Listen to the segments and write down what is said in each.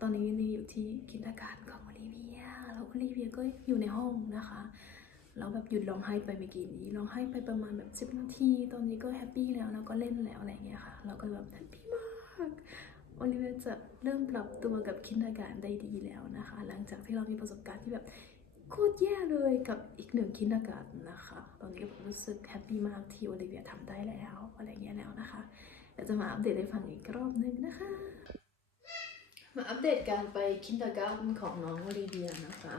ตอนนี้นี่อยู่ที่กิจการของโอลิเวีย แล้วโอลิเวียก็อยู่ในห้องนะคะ แล้วแบบหยุดร้องไห้ไปเมื่อกี้นี้ ร้องไห้ไปประมาณแบบสิบ10นาที ตอนนี้ก็แฮปปี้แล้ว แล้วก็เล่นแล้วอะไรเงี้ยค่ะ เราก็แบบแฮปปี้มากโอลิเวียจะเริ่มปรับตัวกับคินดาการได้ดีแล้วนะคะ หลังจากที่เรามีประสบการณ์ที่แบบโคตรแย่เลยกับอีกหนึ่งคินดาการนะคะ ตอนนี้ก็รู้สึกแฮปปี้มากที่โอลิเวียทำได้แล้วอะไรเงี้ยแล้วนะคะเดี๋ยวจะมาอัปเดตให้ฟังอีกรอบนึงนะคะ มาอัปเดตการไปคินดาการ์ของน้องอลิเวียนะคะ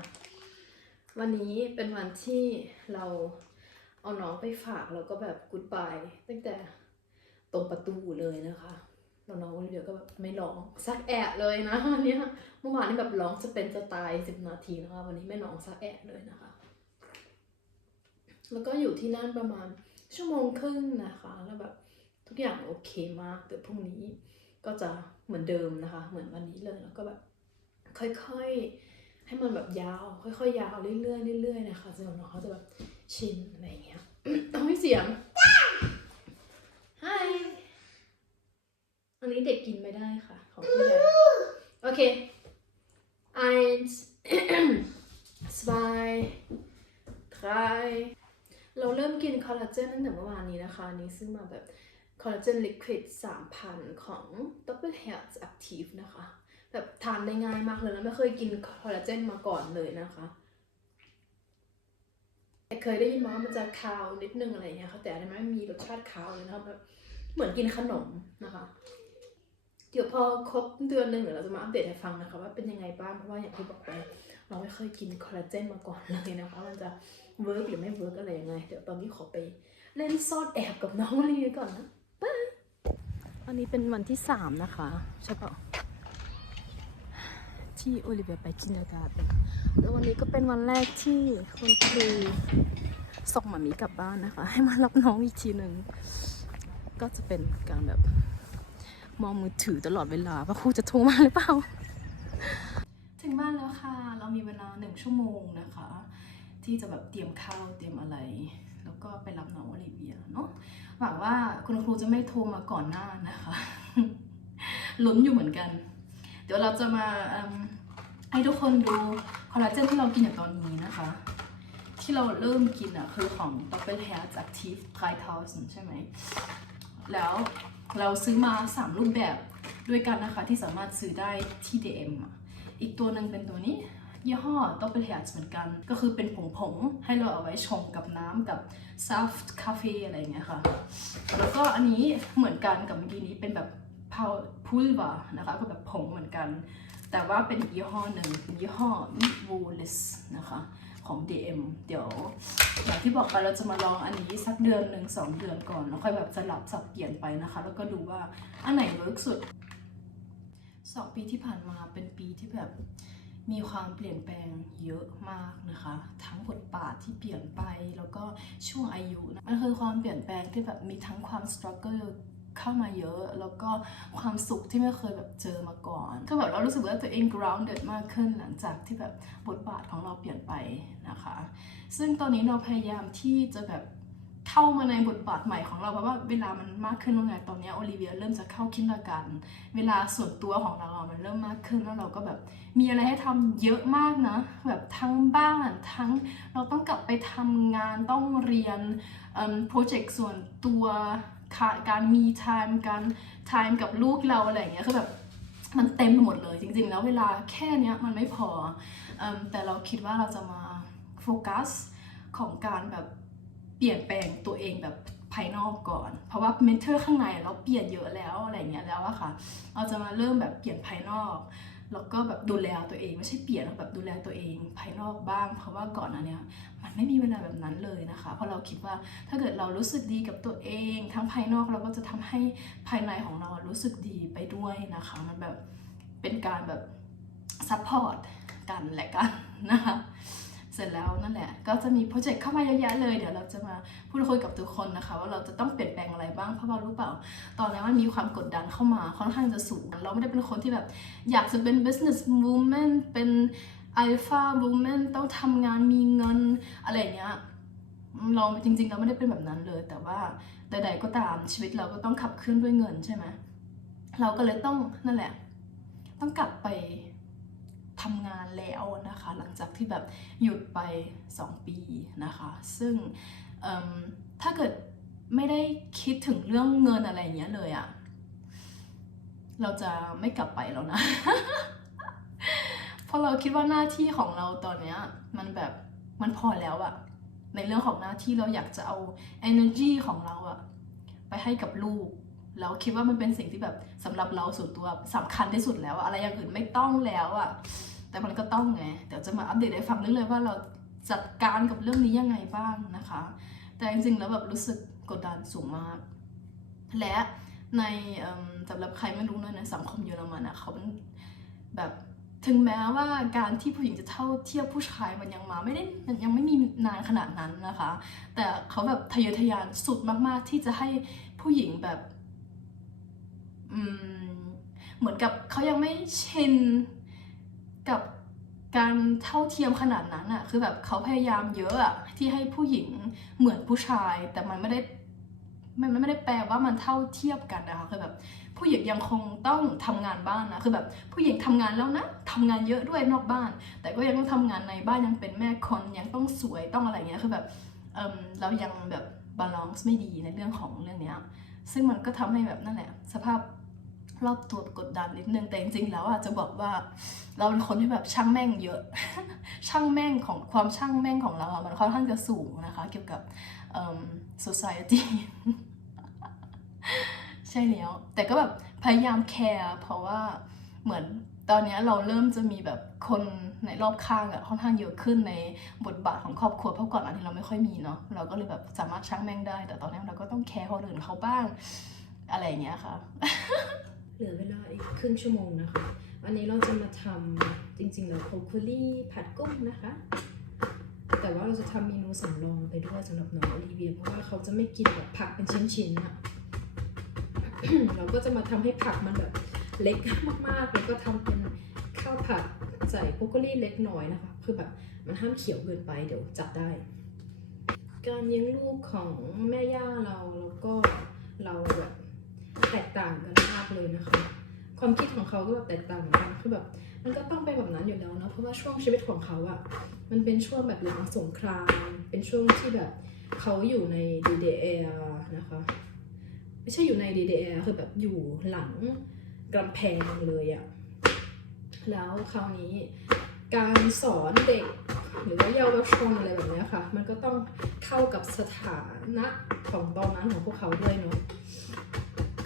วันนี้เป็นวันที่เราเอาน้องไปฝากแล้วก็แบบกูดบายตั้งแต่ตรงประตูเลยนะคะแล้วน้องอลิเวียก็แบบไม่ร้องสักแอะเลยนะเนี่ยเมื่อวานนี่แบบร้องจะเป็นจะตายสิบนาทีนะคะ วันนี้ไม่ร้องสักแอะเลยนะคะ แล้วก็อยู่ที่นั่นประมาณชั่วโมงครึ่งนะคะ แล้วแบบทุกอย่างโอเคมากเดี๋ยวพรุ่งนี้ ก็จะเหมือนเดิมนะคะ เหมือนวันนี้เลยแล้วก็แบบค่อยๆ ให้มันแบบยาว ค่อยๆ ยาวเรื่อยๆเรื่อยๆนะคะจนน้องเขาจะแบบชินอะไรอย่างเงี้ยต้องให้เสียง Hi อันนี้เด็กกินไม่ได้ค่ะ ของผู้ใหญ่โอเค eins zwei drei เราเริ่มกินคอลลาเจนตั้งแต่เมื่อวานนี้นะคะอันนี้ซื้อมาแบบ คอลลาเจนลิควิด3,000 ของ Double Health Active นะคะ แบบทานได้ง่ายมากเลยแล้วไม่เคยกินคอลลาเจนมาก่อนเลยนะคะแต่เคยได้ยินมาว่ามันจะคาวนิดนึงอะไรเงี้ยค่ะแต่อันนี้ไม่มีรสชาติคาวเลยนะคะแบบเหมือนกินขนมนะคะ เดี๋ยวพอครบเดือนหนึ่งเดี๋ยวเราจะมาอัปเดตให้ฟังนะคะว่าเป็นยังไงบ้างเพราะว่าอย่างที่บอกไปเราไม่เคยกินคอลลาเจนมาก่อนเลยนะคะมันจะเวิร์กหรือไม่เวิร์กอะไรยังไง เดี๋ยวตอนนี้ขอไปเล่นซ่อนแอบกับน้องลีก่อนนะ บายวันนี้เป็นวันที่สามนะคะ ใช่ปะที่โอลิเวียไปกินอากาศแล้ววันนี้ก็เป็นวันแรกที่คุณครูส่งหมามีกลับบ้านนะคะ ให้มารับน้องอีกทีหนึ่งก็จะเป็นการแบบมองมือถือตลอดเวลาว่าครูจะโทรมาหรือเปล่า ถึงบ้านแล้วค่ะ เรามีเวลาหนึ่งชั่วโมงนะคะ ที่จะแบบเตรียมข้าวเตรียมอะไร แล้วก็ไปรับน้องโอลิเวีย หวังว่าคุณครูจะไม่โทรมาก่อนหน้านะคะลุ้นอยู่เหมือนกัน เดี๋ยวเราจะมาให้ทุกคนดูคอลลาเจนที่เรากินอย่างตอนนี้นะคะ ที่เราเริ่มกินอะคือของ Double Hair Active 3000 ใช่ไหม แล้วเราซื้อมา 3 รูปแบบด้วยกันนะคะที่สามารถซื้อได้ที่ DM อะอีกตัวหนึ่งเป็นตัวนี้ ยี่ห้อ Double Hair เหมือนกัน ก็คือเป็นผงๆ ให้เราเอาไว้ชงกับน้ำกับซ a ฟคาเฟ่อะไรอย่างเงี้ยค่ะ แล้วก็อันนี้เหมือนกันกับเมื่อกี้นี้เป็นแบบพาวพูลวานะคะ ก็แบบผงเหมือนกัน แต่ว่าเป็นยี่ห้อหนึ่งเป็นยี่ห้อ m i w o l i s นะคะของ DM เดี๋ยวอย่างที่บอกไปเราจะมาลองอันนี้สักเดือนหนึ่งสองเดือนก่อน แล้วค่อยแบบสลับสับเปลี่ยนไปนะคะ แล้วก็ดูว่าอันไหนเวิร์กสุดสองปีที่ผ่านมาเป็นปีที่แบบ มีความเปลี่ยนแปลงเยอะมากนะคะ ทั้งบทบาทที่เปลี่ยนไปแล้วก็ช่วงอายุนะมันคือความเปลี่ยนแปลงที่แบบมีทั้งความส t รั g เกิลเข้ามาเยอะแล้วก็ความสุขที่ไม่เคยแบบเจอมาก่อนก็แบบเรารู้สึกว่าตัวเอง grounded มากขึ้นหลังจากที่แบบบทบาทของเราเปลี่ยนไปนะคะ ซึ่งตอนนี้เราพยายามที่จะแบบ เข้ามาในบทบาทใหม่ของเราเพราะว่าเวลามันมากขึ้นแล้วไงตอนนี้โอลิเวียเริ่มจะเข้าคินดากันเวลาส่วนตัวของเรามันเริ่มมากขึ้นแล้วเราก็แบบมีอะไรให้ทำเยอะมากนะแบบทั้งบ้านทั้งเราต้องกลับไปทำงานต้องเรียนโปรเจกต์ส่วนตัวการมี time การ time กับลูกเราอะไรอย่างเงี้ยคือแบบมันเต็มไปหมดเลยจริง ๆ แล้วเวลาแค่เนี้ยมันไม่พออแต่เราคิดว่าเราจะมาโฟกัสของการแบบ เปลี่ยนแปลงตัวเองแบบภายนอกก่อน เพราะว่าเมนเทอร์ข้างในเราเปลี่ยนเยอะแล้วอะไรเงี้ยแล้วอะค่ะ เราจะมาเริ่มแบบเปลี่ยนภายนอกแล้วก็แบบดูแลตัวเองไม่ใช่เปลี่ยนแบบดูแลตัวเองภายนอกบ้าง เพราะว่าก่อนอันเนี้ยมันไม่มีเวลาแบบนั้นเลยนะคะ เพราะเราคิดว่าถ้าเกิดเรารู้สึกดีกับตัวเอง ทั้งภายนอกเราก็จะทำให้ภายในของเรารู้สึกดีไปด้วยนะคะ มันแบบเป็นการแบบซัพพอร์ตกันและกันนะคะ เสร็จแล้วนั่นแหละ ก็จะมีโปรเจกต์เข้ามาเยอะแยะเลย เดี๋ยวเราจะมาพูดคุยกับทุกคนนะคะ ว่าเราจะต้องเปลี่ยนแปลงอะไรบ้างเพราะว่ารู้เปล่า ตอนนี้มันมีความกดดันเข้ามาค่อนข้างจะสูง เราไม่ได้เป็นคนที่แบบอยากจะเป็น business woman เป็น alpha woman ต้องทำงานมีเงินอะไรเงี้ยเราจริงๆเราไม่ได้เป็นแบบนั้นเลย แต่ว่าใด ๆ ก็ตามชีวิตเราก็ต้องขับเคลื่อนด้วยเงินใช่ไหมเราก็เลยต้องนั่นแหละ ต้องกลับไป ทำงานแล้วนะคะ หลังจากที่แบบหยุดไป 2 ปีนะคะ ซึ่งถ้าเกิดไม่ได้คิดถึงเรื่องเงินอะไรเงี้ยเลยอะเราจะไม่กลับไปแล้วนะ เพราะเราคิดว่าหน้าที่ของเราตอนเนี้ยมันแบบมันพอแล้วอะในเรื่องของหน้าที่เราอยากจะเอา energy ของเราอะไปให้กับลูก แล้วคิดว่ามันเป็นสิ่งที่แบบสำหรับเราส่วนตัวสำคัญที่สุดแล้วอะไรอย่างอื่นไม่ต้องแล้วอะแต่มันก็ต้องไงเดี๋ยวจะมาอัปเดตให้ฟังเรื่องเลยว่าเราจัดการกับเรื่องนี้ยังไงบ้างนะคะ แต่จริงๆแล้วแบบรู้สึกกดดันสูงมาก และในสำหรับใครไม่รู้นะในสังคมเยอรมันอะเขาแบบถึงแม้ว่าการที่ผู้หญิงจะเท่าเทียบผู้ชายมันยังมาไม่ได้มันยังไม่มีนานขนาดนั้นนะคะ แต่เขาแบบทะเยอทะยานสุดมากๆที่จะให้ผู้หญิงแบบ เหมือนกับเขายังไม่ชินกับการเท่าเทียมขนาดนั้นอะคือแบบเขาพยายามเยอะอะที่ให้ผู้หญิงเหมือนผู้ชาย แต่มันไม่ได้มันมันไม่ได้แปลว่ามันเท่าเทียบกันนะคะคือแบบผู้หญิงยังคงต้องทำงานบ้านนะคือแบบผู้หญิงทำงานแล้วนะทำงานเยอะด้วยนอกบ้าน แต่ก็ยังต้องทำงานในบ้านยังเป็นแม่คนยังต้องสวยต้องอะไรเงี้ยคือแบบเอมเรายังแบบบาลานซ์ไม่ดีในเรื่องของเรื่องเนี้ยซึ่งมันก็ทำให้แบบนั่นแหละ สภาพ รอบตัวกดดันนิดนึงแต่จริงๆแล้วอะจะบอกว่า เราเป็นคนที่แบบช่างแม่งเยอะ ช่างแม่งของความช่างแม่งของเราอะมันค่อนข้างจะสูงนะคะ เกี่ยวกับ society ใช่แล้ว แต่ก็แบบพยายามแคร์เพราะว่าเหมือนตอนนี้เราเริ่มจะมีแบบคนในรอบข้างอะค่อนข้างเยอะขึ้นในบทบาทของครอบครัวเพราะก่อนอันนี้เราไม่ค่อยมีเนาะเราก็เลยแบบสามารถช่างแม่งได้ แต่ตอนนี้เราก็ต้องแคร์คนอื่นเขาบ้าง อะไรอย่างเงี้ยค่ะ เหลือเวลาอีกครึ่งชั่วโมงนะคะ วันนี้เราจะมาทำจริงๆแล้วโคคุลี่ผัดกุ้งนะคะ แต่ว่าเราจะทำเมนูสำรองไปด้วยสำหรับน้องโอลิเวีย เพราะว่าเขาจะไม่กินแบบผักเป็นชิ้นๆอะเราก็จะมาทำให้ผักมันแบบเล็กมากๆ แล้วก็ทำเป็นข้าวผัดใส่โคคุลี่เล็กน้อยนะคะ คือแบบมันห้ามเขียวเกินไปเดี๋ยวจัดได้ การเลี้ยงลูกของแม่ย่าเราแล้วก็เราแบบ แตกต่างกันมากเลยนะคะ ความคิดของเขาก็แบบแตกต่างกันคือแบบมันก็ต้องเป็นแบบนั้นอยู่แล้วนะเพราะว่าช่วงชีวิตของเขาอะมันเป็นช่วงแบบหลังสงคราม เป็นช่วงที่แบบเขาอยู่ใน DDR นะคะ ไม่ใช่อยู่ใน DDR คือแบบอยู่หลังกำแพงเลยอะแล้วคราวนี้การสอนเด็กหรือว่าเยาวชนอะไรแบบนี้ค่ะ มันก็ต้องเข้ากับสถานะของตอนนั้นของพวกเขาด้วยเนาะ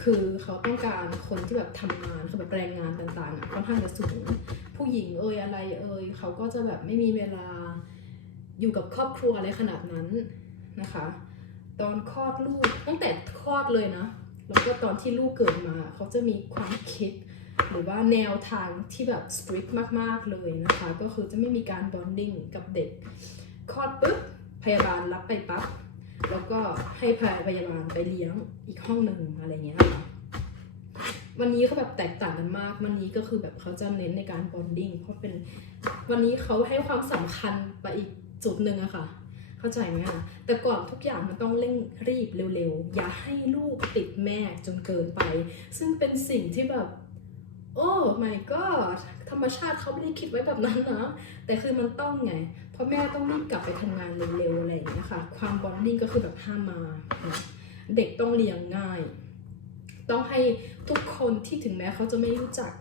คือเขาต้องการคนที่แบบทำงานคือแบบแรงงานต่างๆอะค่อนข้างจะสูงผู้หญิงเอ่ยอะไรเอ่ยเขาก็จะแบบไม่มีเวลาอยู่กับครอบครัวอะไรขนาดนั้นนะคะ ตอนคลอดลูกตั้งแต่คลอดเลยนะแล้วก็ตอนที่ลูกเกิดมาเขาจะมีความคิด หรือว่าแนวทางที่แบบ strict มาก ๆ เลยนะคะ ก็คือจะไม่มีการ bonding กับเด็กคลอดปุ๊บพยาบาลรับไปปั๊บ แล้วก็ให้พยาบาลไปเลี้ยงอีกห้องหนึ่งอะไรเงี้ยค่ะวันนี้เขาแบบแตกต่างกันมาก วันนี้ก็คือแบบเขาจะเน้นในการ bonding เพราะเป็นวันนี้เขาให้ความสำคัญไปอีกจุดหนึ่งอะค่ะ เข้าใจไหมอะแต่ก่อนทุกอย่างมันต้องเร่งรีบเร็วๆ อย่าให้ลูกติดแม่จนเกินไป ซึ่งเป็นสิ่งที่แบบ โอ้ my god ธรรมชาติเขาไม่ได้คิดไว้แบบนั้นนะแต่คือมันต้องไง เพราะแม่ต้องรีบกลับไปทำงานเร็วๆอะไรอย่างเงี้ยค่ะ ความบอนดิ้งก็คือแบบห้ามมา เด็กต้องเลี้ยงง่าย ต้องให้ทุกคนที่ถึงแม้เขาจะไม่รู้จัก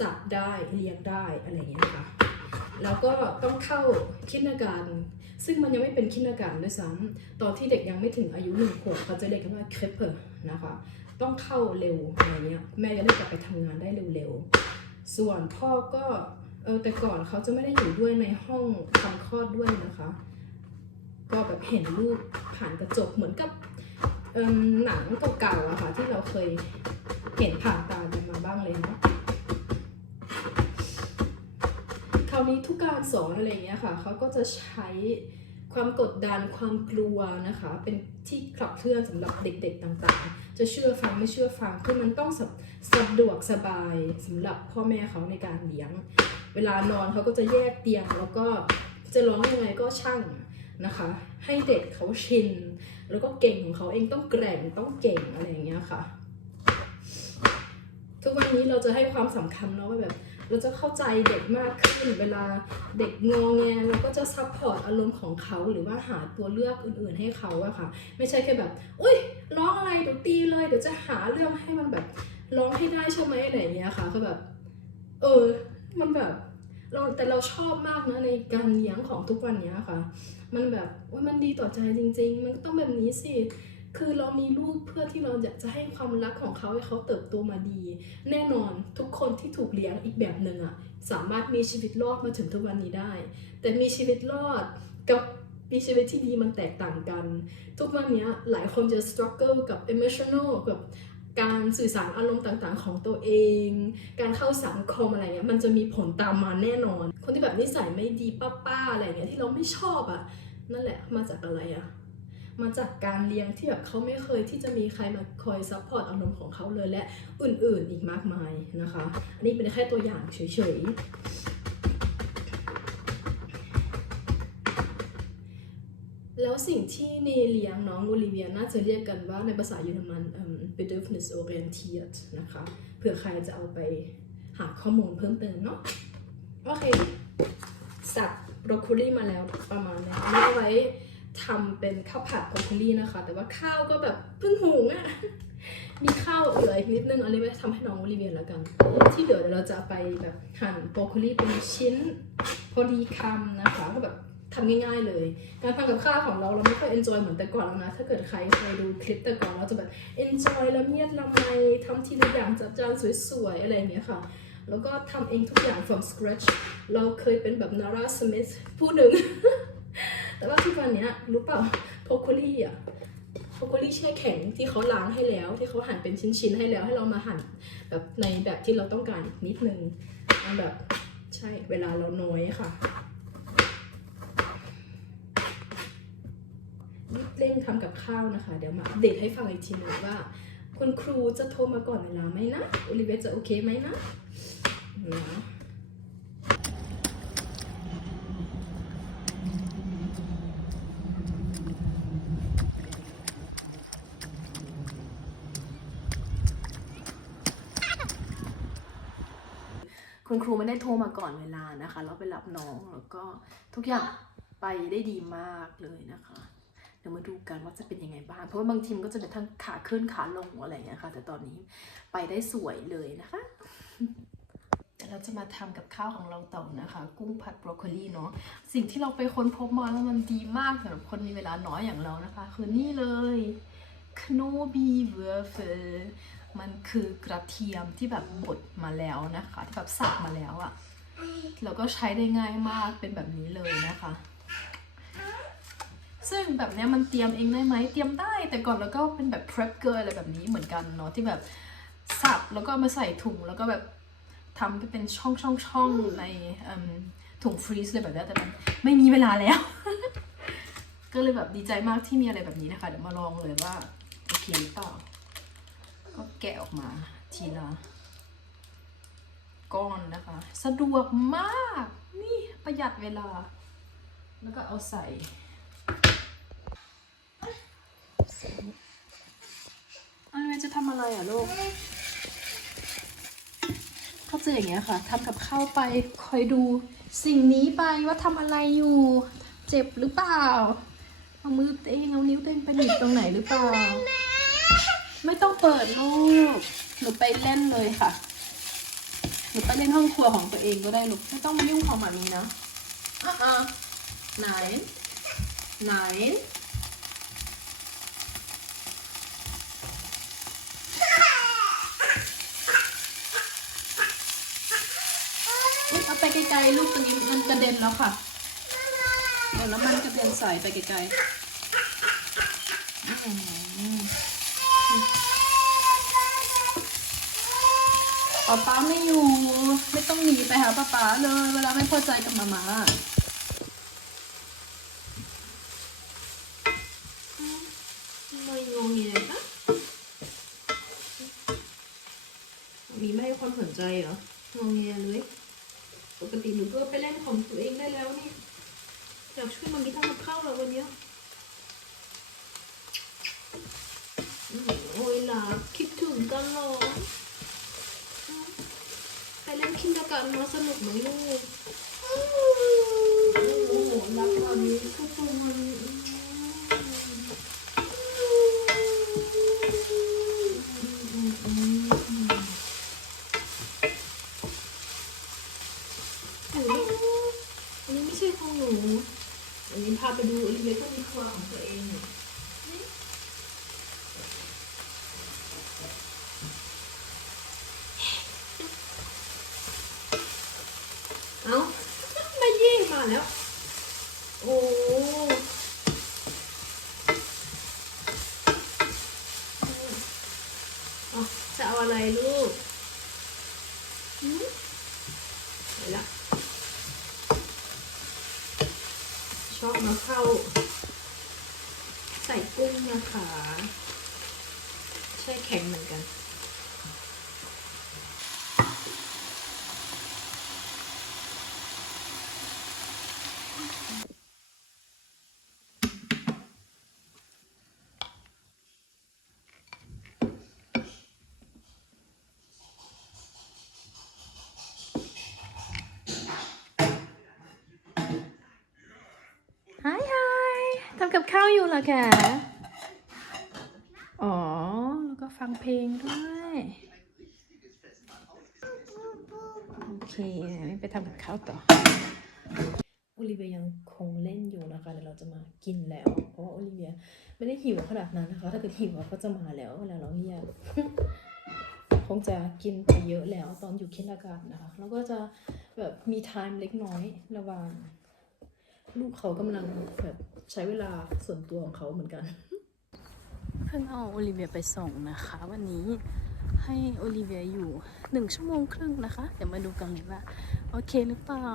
จับได้เลี้ยงได้อะไรอย่างเงี้ยค่ะ แล้วก็ต้องเข้าคิดนาการซึ่งมันยังไม่เป็นคิดนาการด้วยซ้ำตอนที่เด็กยังไม่ถึงอายุหนึ่งขวบเขาจะเรียกกันว่าเคปเปอร์นะคะ ต้องเข้าเร็วอะไรเงี้ยแม่จะได้กลับไปทำงานได้เร็วๆ ส่วนพ่อก็เออแต่ก่อนเขาจะไม่ได้อยู่ด้วยในห้องทำคลอดด้วยนะคะ ก็แบบเห็นลูกผ่านกระจกเหมือนกับหนังเก่าๆอะค่ะที่เราเคยเห็นผ่านตากันมาบ้างเลยเนาะคราวนี้ทุกการสอนอะไรเงี้ยค่ะเขาก็จะใช้ ความกดดันความกลัวนะคะ เป็นที่ขับเคลื่อนสำหรับเด็กๆต่างๆ จะเชื่อฟังไม่เชื่อฟังคือมันต้องสะสะดวกสบายสำหรับพ่อแม่เขาในการเลี้ยง เวลานอนเขาก็จะแยกเตียงแล้วก็จะร้องยังไงก็ช่างนะคะ ให้เด็กเขาชิน แล้วก็เก่งของเขาเองต้องแกร่งต้องเก่งอะไรอย่างเงี้ยค่ะ ทุกวันนี้เราจะให้ความสำคัญเนาะว่าแบบ เราจะเข้าใจเด็กมากขึ้น เวลาเด็กงอแงเราก็จะซัพพอร์ตอารมณ์ของเขาหรือว่าหาตัวเลือกอื่นๆให้เขาอะค่ะ ไม่ใช่แค่แบบอุ้ยร้องอะไรเดี๋ยวตีเลยเดี๋ยวจะหาเรื่องให้มันแบบร้องให้ได้ใช่ไหมอะไรอย่างเงี้ยค่ะคือแบบ เออ มันแบบเราแต่เราชอบมากนะในการเลี้ยงของทุกวันเนี้ยค่ะ มันแบบโอ้ยมันดีต่อใจจริง ๆ มันก็ต้องแบบนี้สิ คือเรามีลูกเพื่อที่เราอยากจะให้ความรักของเขาให้เขาเติบโตมาดี แน่นอนทุกคนที่ถูกเลี้ยงอีกแบบหนึ่งอะสามารถมีชีวิตรอดมาถึงทุกวันนี้ได้ แต่มีชีวิตรอดกับมีชีวิตที่ดีมันแตกต่างกัน ทุกวันนี้หลายคนจะ struggle กับ emotional กับการสื่อสารอารมณ์ต่างๆ ของตัวเอง การเข้าสังคมอะไรเงี้ยมันจะมีผลตามมาแน่นอน คนที่แบบนิสัยไม่ดีป้าๆอะไรเงี้ยที่เราไม่ชอบอะนั่นแหละมาจากอะไรอะ มาจากการเลี้ยงที่แบบเขาไม่เคยที่จะมีใครมาคอยซัพพอร์ตอารมณ์ของเขาเลยและอื่นๆอีกมากมายนะคะ อันนี้เป็นแค่ตัวอย่างเฉยๆ แล้วสิ่งที่เนเลี้ยงน้องโอลิเวียน่าจะเรียกกันว่าในภาษาเยอรมันเอ่อ bedürfnis orientiert นะคะเผื่อใครจะเอาไปหาข้อมูลเพิ่มเติมเนาะโอเคสับบรอกโคลีมาแล้วประมาณนี้อันนี้เอาไว้ ทำเป็นข้าวผัดบรอกโคลีนะคะ แต่ว่าข้าวก็แบบเพิ่งหุงอะ่ะ มีข้าวเหลืออีกนิดนึงอันนี้ไว้ทำให้น้องโอลิเวียแล้วกัน ที่เหลือเดี๋ยวเราจะไปแบบหั่นบรอกโคลีเป็นชิ้น พอดีคำนะคะก็แบบทำง่ายๆเลย การทำกับข้าวของเราเราไม่ค่อย enjoy เหมือนแต่ก่อนแล้วนะ ถ้าเกิดใครเคยดูคลิปแต่ก่อนเราจะแบบ enjoy ละเมียดละไมทำทีละอย่างจัดจานสวยๆ อะไรอย่างเงี้ยค่ะ แล้วก็ทำเองทุกอย่าง from scratch เราเคยเป็นแบบนาราสมิธผู้หนึ่ง แต่ว่าทุกวันเนี้ยรู้เปล่าโพโคลี่อะโพโคลี่แช่แข็งที่เขาล้างให้แล้ว ที่เขาหั่นเป็นชิ้นๆให้แล้วให้เรามาหั่นแบบในแบบที่เราต้องการอีกนิดนึงแบบใช่เวลาเราน้อยค่ะรีบเร่งทำกับข้าวนะคะ เดี๋ยวมาอัปเดตให้ฟังอีกทีหนึงว่า คุณครูจะโทรมาก่อนเวลาไหมนะโอลิเวียจะโอเคไหมนะนะ ครูไม่ได้โทรมาก่อนเวลานะคะเราไปรับน้องแล้วก็ทุกอย่างไปได้ดีมากเลยนะคะเดี๋ยวมาดูกันว่าจะเป็นยังไงบ้าง เพราะว่าบางทีมก็จะเป็นทั้งขาขึ้นขาลงอะไรอย่างเงี้ยค่ะ แต่ตอนนี้ไปได้สวยเลยนะคะเดี๋ยวเราจะมาทำกับข้าวของเราต่อนะคะ กุ้งผัดบรอกโคลีเนาะสิ่งที่เราไปค้นพบมาแล้วมันดีมากสำหรับคนมีเวลาน้อยอย่างเรานะคะ คือนี่เลย k n o b i w ü r f e l มันคือกระเทียมที่แบบบดมาแล้วนะคะ ที่แบบสับมาแล้วอะแล้วก็ใช้ได้ง่ายมากเป็นแบบนี้เลยนะคะ ซึ่งแบบเนี้ยมันเตรียมเองได้ไหมเตรียมได้ แต่ก่อนแล้วก็เป็นแบบ prep girl อะไรแบบนี้เหมือนกันเนาะที่แบบสับแล้วก็มาใส่ถุงแล้วก็แบบทำไปเป็นช่องช่องช่องในถุงฟรีซเลยแบบนี้แต่มันไม่มีเวลาแล้ว ก็เลยแบบดีใจมากที่มีอะไรแบบนี้นะคะ เดี๋ยวมาลองเลยว่าโอเคหรือเปล่า ก็แกะออกมาทีละก้อนนะคะ สะดวกมาก นี่ประหยัดเวลา แล้วก็เอาใส่อันนี้จะทำอะไรอะลูกก็จะอย่างเงี้ยค่ะทำกับข้าวไปคอยดูสิ่งนี้ไปว่าทำอะไรอยู่ เจ็บหรือเปล่า เอามือตัวเองเอานิ้วตัวเองไปหนีบตรงไหนหรือเปล่า ไม่ต้องเปิดลูก หนูไปเล่นเลยค่ะ หนูไปเล่นห้องครัวของตัวเองก็ได้ลูก ไม่ต้องมายุ่งของแบบนี้นะอะอะไหน ไหน อุ๊ยเอาไปไกลๆลูกตรงนี้มันกระเด็นแล้วค่ะเดี๋ยวน้ำมันกระเด็นใส่ไปไกลๆอื้อ ป๊าป๊าไม่อยู่ ไม่ต้องหนีไปหาป๊าป๊าเลย เวลาไม่พอใจกับมามาไม่งงเงียนะมีไม่ให้ความสนใจเหรองงเงียเลย ปกติหนูก็ไปเล่นของตัวเองได้แล้วนี่อยากช่วยมันมีทำกับข้าวเหรอวันเนี้ยอืมโอ้ยหลาคิดถึงกันเหรอ เล่นคินเดอร์การ์มาสนุกไหมลูกโอ้โหรักแบบนี้ทุกคนอันนี้อันนี้ไม่ใช่ของหนู อันนี้พาไปดูโอลิเวียก็มีครัวของตัวเองเนี่ยเอา ไม่ยี่มาแล้ว โอ้ เอจะเอาอะไรลูกหืมไหนละชอบมาเข้า ใส่กุ้งนะคะแช่แข็งเหมือนกัน ฮายฮายทำ กับข้าวอยู่เหรอแกอ๋อ แล้วก็ฟังเพลงด้วย โอเคไม่ไปทำกับข้าวต่อโอลิเวียยังคงเล่นอยู่นะคะเดี๋ยวเราจะมากินแล้ว เพราะว่าโอลิเวียไม่ได้หิวขนาดนั้นนะคะ ถ้าเกิดหิวก็จะมาแล้วเวลาเราเรียกคงจะกินไปเยอะแล้วตอนอยู่คินดาการนะคะ แล้วก็จะแบบมีไทม์เล็กน้อยระหว่าง ลูกเขากำลังแบบใช้เวลาส่วนตัวของเขาเหมือนกัน เพิ่งเอาโอลิเวียไปส่งนะคะ วันนี้ให้โอลิเวียอยู่หนึ่งชั่วโมงครึ่งนะคะ เดี๋ยวมาดูกันเลยว่า โอเคหรือเปล่า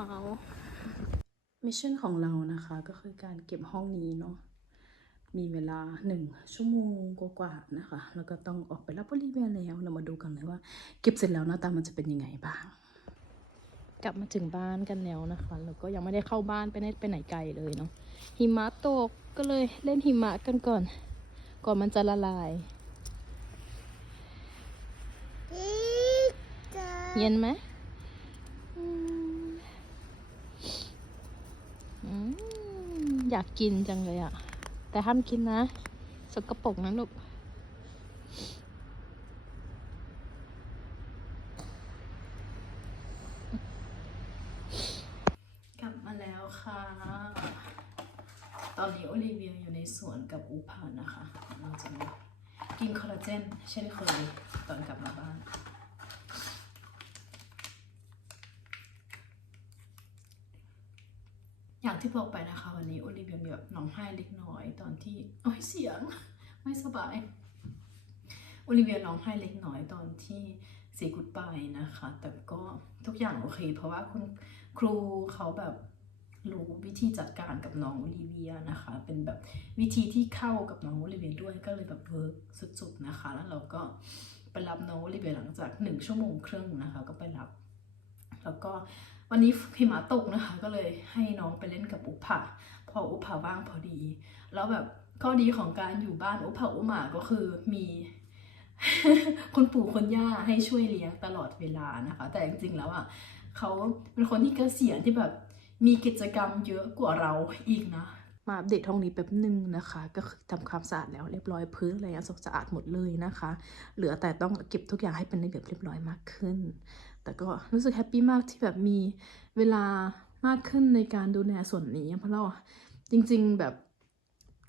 มิชชั่นของเรานะคะก็คือการเก็บห้องนี้เนาะมีเวลาหนึ่งชั่วโมงกว่าๆนะคะ แล้วก็ต้องออกไปรับโอลิเวียแล้วเรามาดูกันเลยว่า เก็บเสร็จแล้วหน้าตามันจะเป็นยังไงบ้าง กลับมาถึงบ้านกันแล้วนะคะ แล้วก็ยังไม่ได้เข้าบ้านไปไหนไปไหนไกลเลยเนาะหิมะตกก็เลยเล่นหิมะกันก่อน ก่อนมันจะละลาย เย็นไหมอยากกินจังเลยอะแต่ห้ามกินนะ สกปรกนะลูก กลับมาแล้วค่ะ ตอนนี้โอลิเวียอยู่ใน สวนกับอูพานะคะเราจะมากินคอลลาเจนเช่นเคยตอนกลับมาบ้านอย่างที่บอกไปนะคะวันนี้โอลิเวียมีแบบหนองไห้เล็กน้อยตอนที่โอ้ยเสียงไม่สบายโอลิเวียร้องไห้เล็กน้อยตอนที่เสียกุดไปนะคะ แต่ก็ทุกอย่างโอเค เพราะว่าคุณครูเขาแบบ รู้วิธีจัดการกับน้องโอลิเวียนะคะ เป็นแบบวิธีที่เข้ากับน้องโอลิเวียด้วยก็เลยแบบเวิร์กสุดๆนะคะ แล้วเราก็ไปรับน้องโอลิเวียหลังจากหนึ่งชั่วโมงครึ่งนะคะ ก็ไปรับ แล้วก็วันนี้หิมะตกนะคะ ก็เลยให้น้องไปเล่นกับอุผาพออุผาว่างพอดี แล้วแบบข้อดีของการอยู่บ้านอุผาอุหมาก็คือมีคุณปู่คุณย่าให้ช่วยเลี้ยงตลอดเวลานะคะ แต่จริงๆแล้วอะเขาเป็นคนที่เกษียณที่แบบ มีกิจกรรมเยอะกว่าเราอีกนะมาอัปเดตห้องนี้แป๊บหนึ่งนะคะ ก็คือทำความสะอาดแล้วเรียบร้อยพื้นอะไรสะอาดหมดเลยนะคะ เหลือแต่ต้องเก็บทุกอย่างให้เป็นระเบียบเรียบร้อยมากขึ้น แต่ก็รู้สึกแฮปปี้มากที่แบบมีเวลามากขึ้นในการดูแลส่วนนี้เพราะเราจริง ๆ แบบ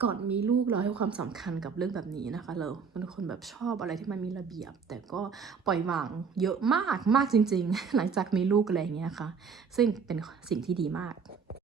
ก่อนมีลูกเราให้ความสำคัญกับเรื่องแบบนี้นะคะ เราเป็นคนแบบชอบอะไรที่มันมีระเบียบ แต่ก็ปล่อยวางเยอะมากมากจริง ๆ หลังจากมีลูกอะไรอย่างเงี้ยค่ะ ซึ่งเป็นสิ่งที่ดีมาก